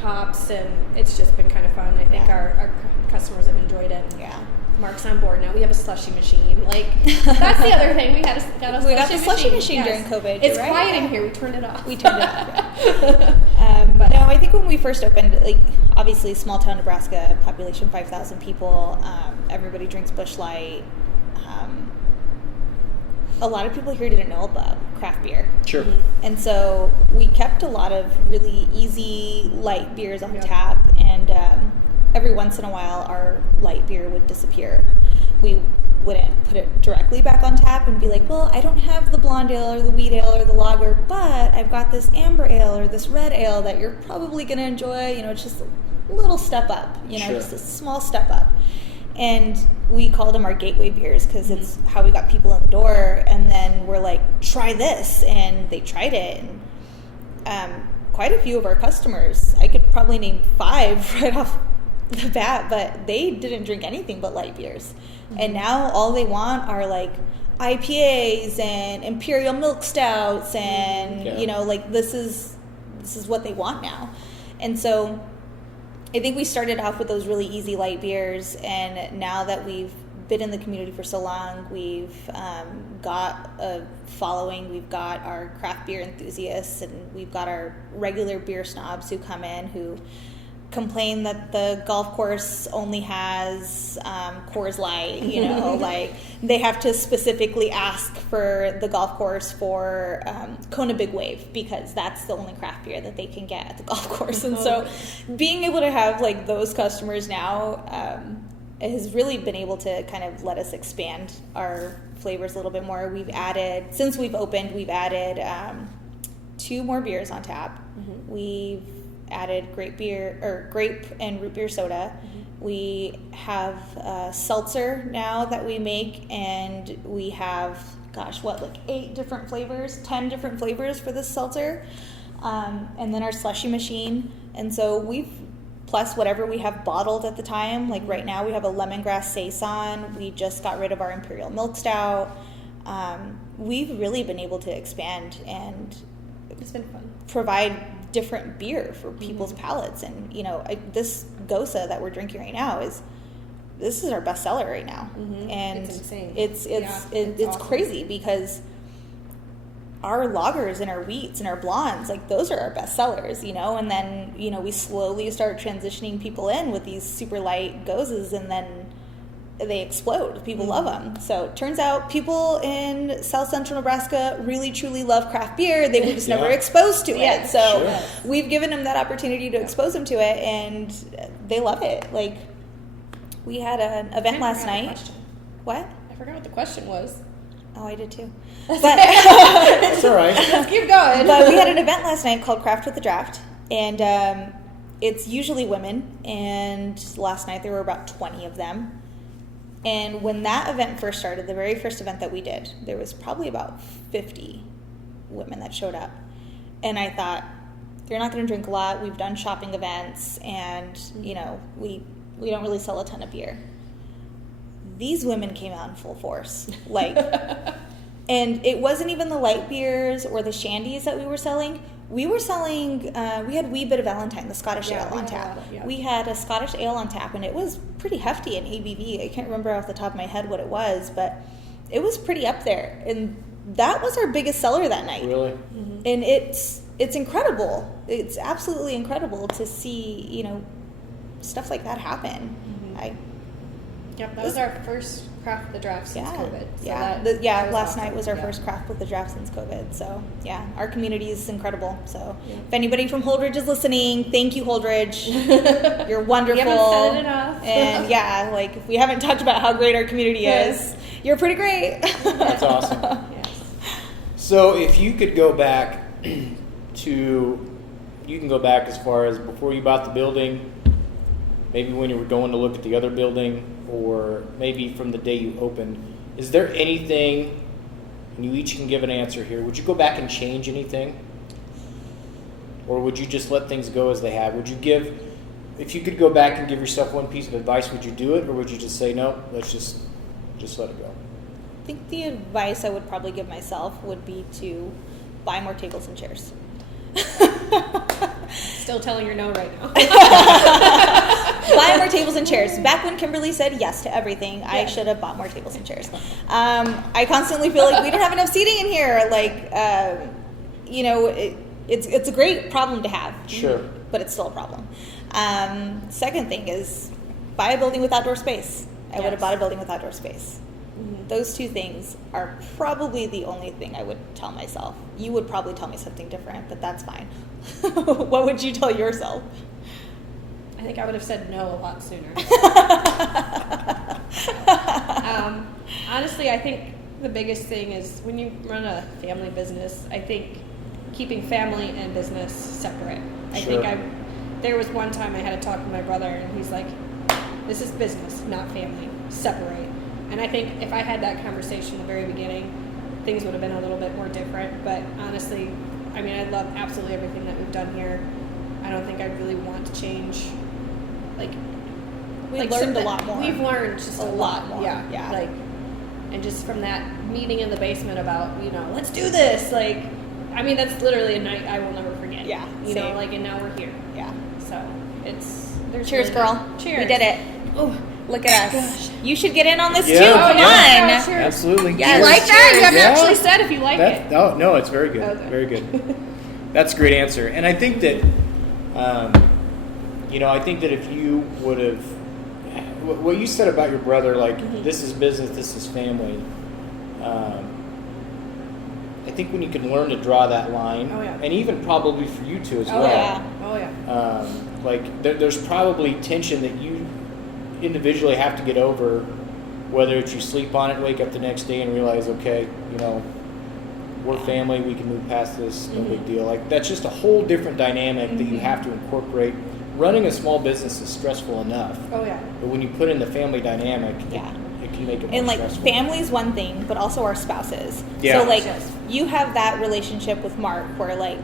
hops, and it's just been kind of fun. I think our customers have enjoyed it. Yeah. Mark's on board now. We have a slushy machine. Like, that's the other thing. We got a slushy machine during COVID. It's right? quiet in here. We turned it off. But no, I think when we first opened, like, obviously small town Nebraska, population 5,000 people, everybody drinks Busch Light. A lot of people here didn't know about craft beer. Sure. And so we kept a lot of really easy light beers on tap, and every once in a while our light beer would disappear. We wouldn't put it directly back on tap and be like, well, I don't have the blonde ale or the wheat ale or the lager, but I've got this amber ale or this red ale that you're probably going to enjoy. It's just a little step up, just a small step up. And we called them our gateway beers because it's how we got people in the door. And then we're like, try this. And they tried it. And quite a few of our customers, I could probably name 5 right off the bat, but they didn't drink anything but light beers. And now all they want are like IPAs and imperial milk stouts and like this is what they want now. And so I think we started off with those really easy light beers, and now that we've been in the community for so long, we've got a following. We've got our craft beer enthusiasts, and we've got our regular beer snobs who come in who complain that the golf course only has Coors Light, like they have to specifically ask for the golf course for Kona Big Wave because that's the only craft beer that they can get at the golf course. And so being able to have like those customers now has really been able to kind of let us expand our flavors a little bit more. Since we've opened, we've added 2 more beers on tap. We've added grape and root beer soda. We have seltzer now that we make, and we have 8 different flavors, 10 different flavors for this seltzer, and then our slushy machine. And so plus whatever we have bottled at the time, like right now we have a lemongrass saison. We just got rid of our imperial milk stout. We've really been able to expand and it's been fun. Provide different beer for people's palates. And this Gosa that we're drinking right now is our best seller right now. And it's insane. It's awesome. Crazy because our lagers and our wheats and our blondes, like those are our best sellers, and then we slowly start transitioning people in with these super light Gosas, and then they explode. People love them. So it turns out people in South Central Nebraska really truly love craft beer. They were just never exposed to it. So we've given them that opportunity to expose them to it, and they love it. Like we had an event last night. What? I forgot what the question was. Oh, I did too. But it's all right. Let's keep going. But we had an event last night called Craft with the Draft, and it's usually women. And last night there were about 20 of them. And when that event first started, the very first event that we did, there was probably about 50 women that showed up. And I thought, they're not going to drink a lot. We've done shopping events, and we don't really sell a ton of beer. These women came out in full force, and it wasn't even the light beers or the shandies that we were selling. We were selling, we had Wee Bit of Valentine, the Scottish ale on tap. We had a Scottish ale on tap, and it was pretty hefty in ABV. I can't remember off the top of my head what it was, but it was pretty up there. And that was our biggest seller that night. Really? And it's incredible. It's absolutely incredible to see, stuff like that happen. Yep, that was our first craft with the draft since COVID. So last night was our first craft with the draft since COVID. So our community is incredible. So if anybody from Holdrege is listening, thank you, Holdrege. You're wonderful. We haven't said it enough. And if we haven't talked about how great our community is, you're pretty great. That's awesome. Yes. So if you could go back you can go back as far as before you bought the building, maybe when you were going to look at the other building, or maybe from the day you opened. Is there anything, and you each can give an answer here, would you go back and change anything? Or would you just let things go as they have? If you could go back and give yourself one piece of advice, would you do it? Or would you just say, no, let's just let it go? I think the advice I would probably give myself would be to buy more tables and chairs. Still telling her no right now. Buy more tables and chairs. Back when Kimberly said yes to everything, I should have bought more tables and chairs. I constantly feel like we don't have enough seating in here. It's a great problem to have. Sure. But it's still a problem. Second thing is buy a building with outdoor space. I would have bought a building with outdoor space. Those two things are probably the only thing I would tell myself. You would probably tell me something different, but that's fine. What would you tell yourself? I think I would have said no a lot sooner. Honestly, I think the biggest thing is when you run a family business, I think keeping family and business separate. There was one time I had a talk with my brother, and he's like, this is business, not family. Separate. And I think if I had that conversation in the very beginning, things would have been a little bit more different. But honestly, I love absolutely everything that we've done here. I don't think I really want to change. We've learned a lot more. We've learned just a lot more. Yeah. And just from that meeting in the basement about, let's do this. Like, I mean, that's literally a night I will never forget. Yeah, You know, same. like, and now we're here. Yeah. So there's Cheers, really- girl. Cheers. We did it. Oh, Look at us. You should get in on this Yeah. too. Oh, Come yeah. on. Yeah, sure. Absolutely. Yes. You like that? You haven't Yeah. actually said if you like it. Oh, no, it's very good. Okay. Very good. That's a great answer. And I think that, I think that if you would have, what you said about your brother, like, this is business, this is family, I think when you can learn to draw that line, Oh, yeah. and even probably for you two as Oh, well, yeah. Oh, yeah. like there's probably tension that you individually have to get over, whether it's you sleep on it, wake up the next day and realize, okay, we're family, we can move past this, no big deal. Like, that's just a whole different dynamic that you have to incorporate. Running a small business is stressful enough, Oh, yeah. but when you put in the family dynamic, Yeah. it can make it more And like stressful. family's one thing, but also our spouses. Yeah. So like Yes. you have that relationship with Mark where like,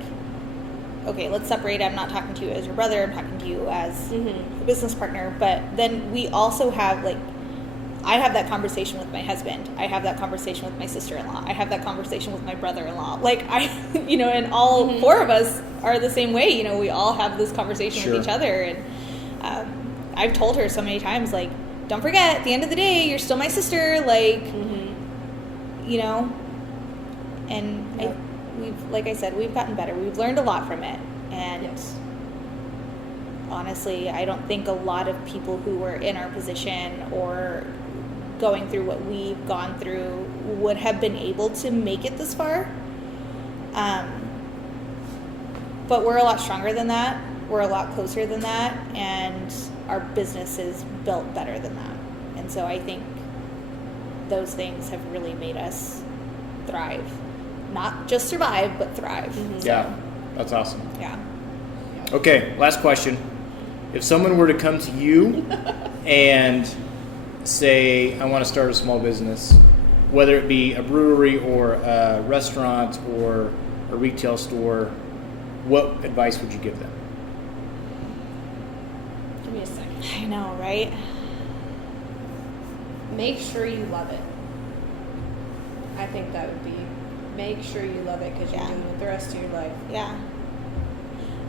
okay, let's separate. I'm not talking to you as your brother. I'm talking to you as a business partner. But then we also have like, I have that conversation with my husband. I have that conversation with my sister-in-law. I have that conversation with my brother-in-law. Like and all four of us are the same way. We all have this conversation Sure. with each other. And I've told her so many times, like, don't forget, at the end of the day, you're still my sister. Like, and Yep. like I said, we've gotten better. We've learned a lot from it. And Yes. honestly, I don't think a lot of people who were in our position or going through what we've gone through would have been able to make it this far. But we're a lot stronger than that. We're a lot closer than that. And our business is built better than that. And so I think those things have really made us thrive. Not just survive, but thrive. So, Yeah, that's awesome. yeah. Okay, last question. If someone were to come to you and say, I want to start a small business, whether it be a brewery or a restaurant or a retail store, what advice would you give them? Give me a second. I know, right? Make sure you love it. I think that would be, make sure you love it because you're Yeah. doing it the rest of your life. Yeah.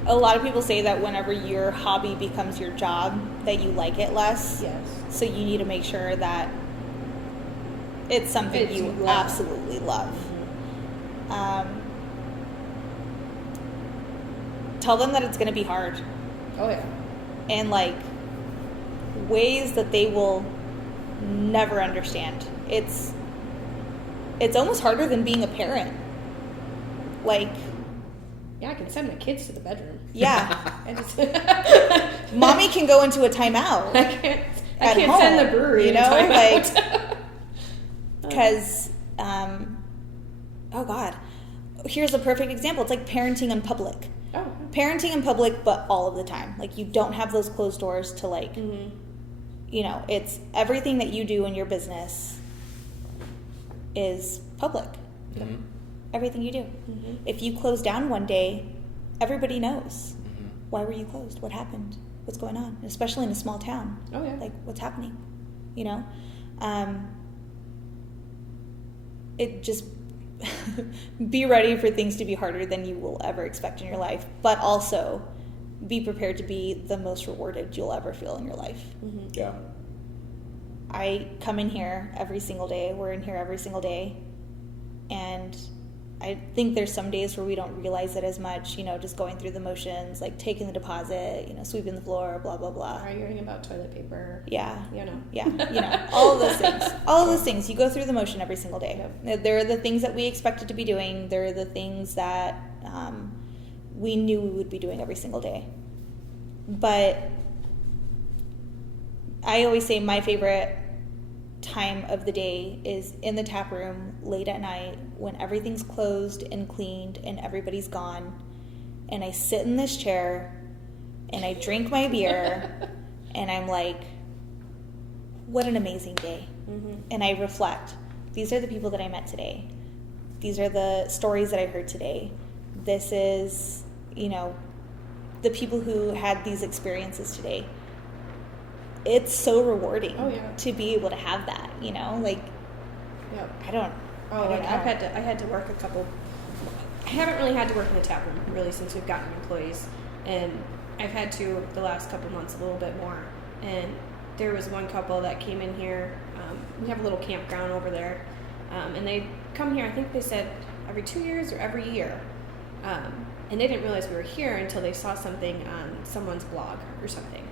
A lot of people say that whenever your hobby becomes your job, that you like it less. Yes. So you need to make sure that it's something It's you you love. absolutely love. Tell them that it's going to be hard, Oh, yeah. and like ways that they will never understand. It's almost harder than being a parent. Like, Yeah, I can send my kids to the bedroom. yeah, I just, mommy can go into a timeout. I can't At send home, the brewery you in know, timeout. Because, oh God, here's a perfect example. It's like parenting in public. Oh. Parenting in public, but all of the time. Like, you don't have those closed doors to like, it's everything that you do in your business is public. Everything you do. If you close down one day, everybody knows. Why were you closed? What happened? What's going on? Especially in a small town. Oh, yeah. Like, what's happening? It just be ready for things to be harder than you will ever expect in your life, but also be prepared to be the most rewarded you'll ever feel in your life. Yeah. I come in here every single day. We're in here every single day. And I think there's some days where we don't realize it as much, just going through the motions, like taking the deposit, sweeping the floor, blah, blah, blah. Arguing about toilet paper. Yeah. Yeah. All of those things. All of those things. You go through the motion every single day. There are the things that we expected to be doing. There are the things that we knew we would be doing every single day. But I always say my favorite time of the day is in the tap room late at night when everything's closed and cleaned and everybody's gone, and I sit in this chair and I drink my beer and I'm like, what an amazing day. And I reflect, these are the people that I met today, these are the stories that I heard today, this is the people who had these experiences today. It's so rewarding Oh, yeah. to be able to have that, like Yep. I don't Like know. I had to work a couple. I haven't really had to work in the tap room really since we've gotten employees, and I've had to the last couple months a little bit more. And there was one couple that came in here. We have a little campground over there, and they come here. I think they said every 2 years or every year, and they didn't realize we were here until they saw something on someone's blog or something.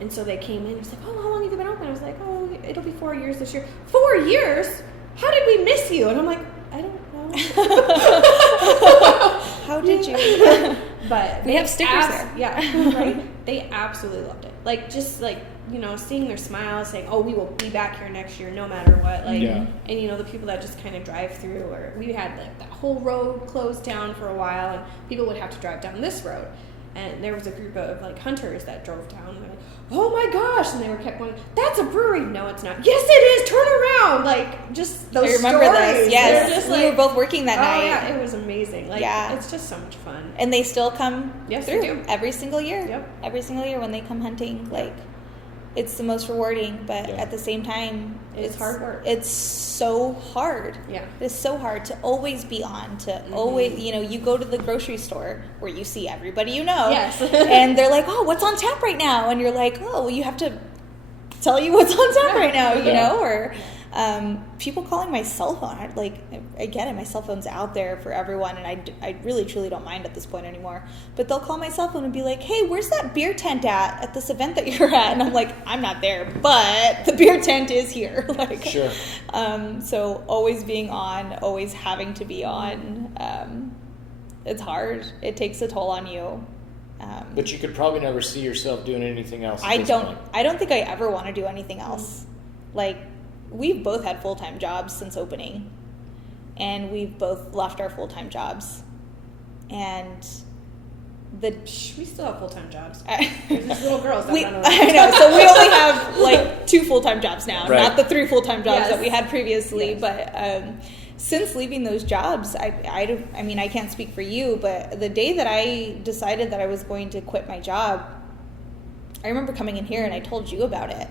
And so they came in and was like, "Oh, how long have you been open?" I was like, "Oh, it'll be 4 years this year." 4 years? How did we miss you? And I'm like, I don't know. How did you? But We have stickers there. Yeah, right. They absolutely loved it. Like just like seeing their smiles, saying, "Oh, we will be back here next year, no matter what." Like, Yeah. and the people that just kind of drive through, or we had like that whole road closed down for a while, and people would have to drive down this road. And there was a group of like hunters that drove down, and they're like, "Oh my gosh!" And they kept going, "That's a brewery." No, it's not. Yes, it is. Turn around. Like just those. I remember stories. this. Yes, They're just we were both working that night. Oh yeah, it was amazing. Like Yeah. it's just so much fun. And they still come Yes, through they do. every single year. Yep. Every single year when they come hunting, like it's the most rewarding, but Yeah. at the same time, It's hard work. It's so hard. Yeah. It's so hard to always be on, to always, you go to the grocery store where you see everybody Yes. and they're like, "Oh, what's on tap right now?" And you're like, "Oh, well, you have to tell you what's on tap right now," Yeah. or people calling my cell phone. I get it, my cell phone's out there for everyone, and I really truly don't mind at this point anymore. But they'll call my cell phone and be like, "Hey, where's that beer tent at this event that you're at?" And I'm like, "I'm not there, but the beer tent is here." Like, Sure. So always being on, always having to be on, it's hard. It takes a toll on you. But you could probably never see yourself doing anything else. At I this don't point. I don't think I ever want to do anything else. Like, we've both had full-time jobs since opening, and we've both left our full-time jobs, and We still have full-time jobs. There's these little girls that run around. I know, so we only have like 2 full-time jobs now, Right. not the 3 full-time jobs Yes. that we had previously. Yes. But since leaving those jobs, I mean, I can't speak for you, but the day that I decided that I was going to quit my job, I remember coming in here and I told you about it.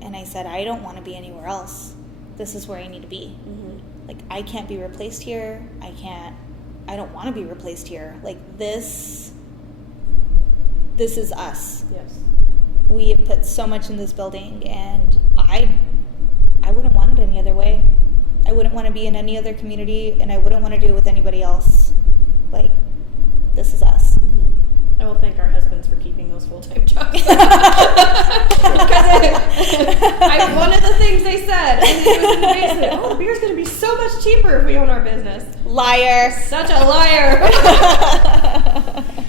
And I said, I don't want to be anywhere else. This is where I need to be. Mm-hmm. Like, I can't be replaced here. I don't want to be replaced here. Like, this is us. Yes. We have put so much in this building, and I wouldn't want it any other way. I wouldn't want to be in any other community, and I wouldn't want to do it with anybody else. Like, this is us. I will thank our husbands for keeping those full-time jobs. Because one of the things they said, and it was amazing. "Oh, the beer's going to be so much cheaper if we own our business." Liar. Such a liar.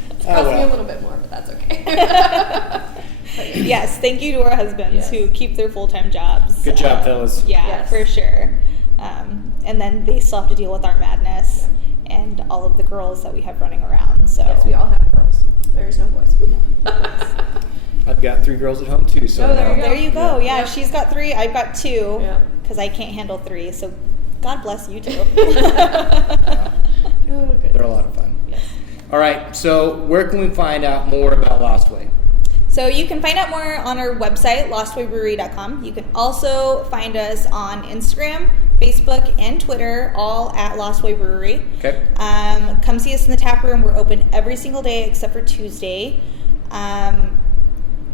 It's cost me a little bit more, but that's okay. Yes, thank you to our husbands Yes. who keep their full-time jobs. Good job, fellas. Yeah, Yes. for sure. And then they still have to deal with our madness and all of the girls that we have running around. So Yes, we all have girls. There's no boys. I've got 3 girls at home too. So Oh, there you go. there you go. Yeah, Yeah. she's got 3. I've got 2 Yeah. because I can't handle 3. So God bless you too. Oh, goodness. They're a lot of fun. Yes. All right. So where can we find out more about Lost Way? So you can find out more on our website, lostwaybrewery.com. You can also find us on Instagram, Facebook, and Twitter, all at Lost Way Brewery. Okay. Come see us in the tap room. We're open every single day except for Tuesday.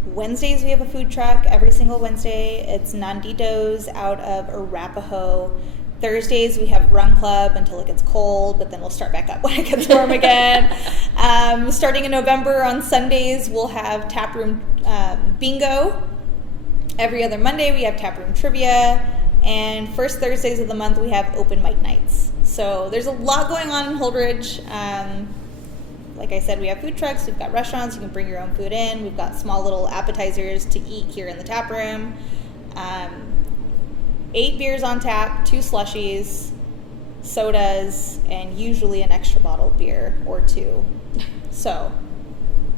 Wednesdays we have a food truck every single Wednesday. It's Nanditos out of Arapahoe. Thursdays we have Run Club until it gets cold, but then we'll start back up when it gets warm again. Starting in November on Sundays we'll have taproom bingo. Every other Monday we have taproom trivia, and first Thursdays of the month we have open mic nights. So there's a lot going on in Holdrege. Like I said, we have food trucks, we've got restaurants, you can bring your own food in, we've got small little appetizers to eat here in the tap room. 8 beers on tap, 2 slushies, sodas, and usually an extra bottle of beer or 2. So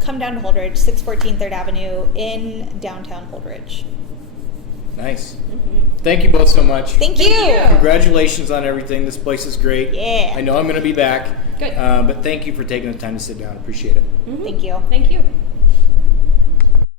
come down to Holdrege, 614 3rd Avenue in downtown Holdrege. Nice. Thank you both so much. Thank you. Congratulations on everything. This place is great. Yeah. I know I'm going to be back. Good. But thank you for taking the time to sit down. Appreciate it. Thank you. Thank you.